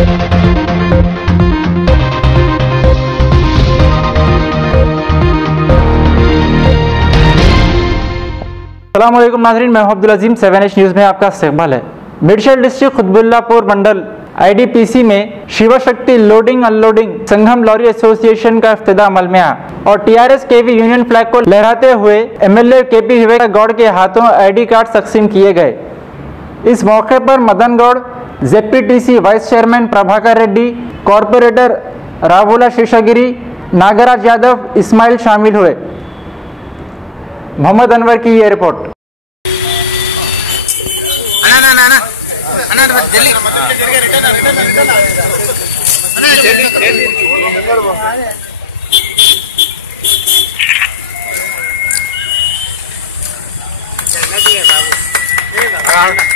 अस्सलामुअलैकुम नाज़रीन, मैं अब्दुल अजीम 7H न्यूज़ में आपका इस्तकबाल है। मिडशल डिस्ट्रिक्ट कुतुबुल्लाहपुर मंडल IDPC में शिवा शक्ति लोडिंग अनलोडिंग संगम लॉरी एसोसिएशन का इफ्तिताह अमल में आया और TRS KV यूनियन फ्लैग को लहराते हुए MLA KP विवेक गौड़ के हाथों ID कार्ड तकसीम किए गए। इस मौके पर Madan Goud, ZPTC vice chairman Prabhakar Reddy, corporator Rahul Seshagiri, Nagaraj Yadav, Ismail शामिल हुए। मोहम्मद अनवर की ये रिपोर्ट। हाँ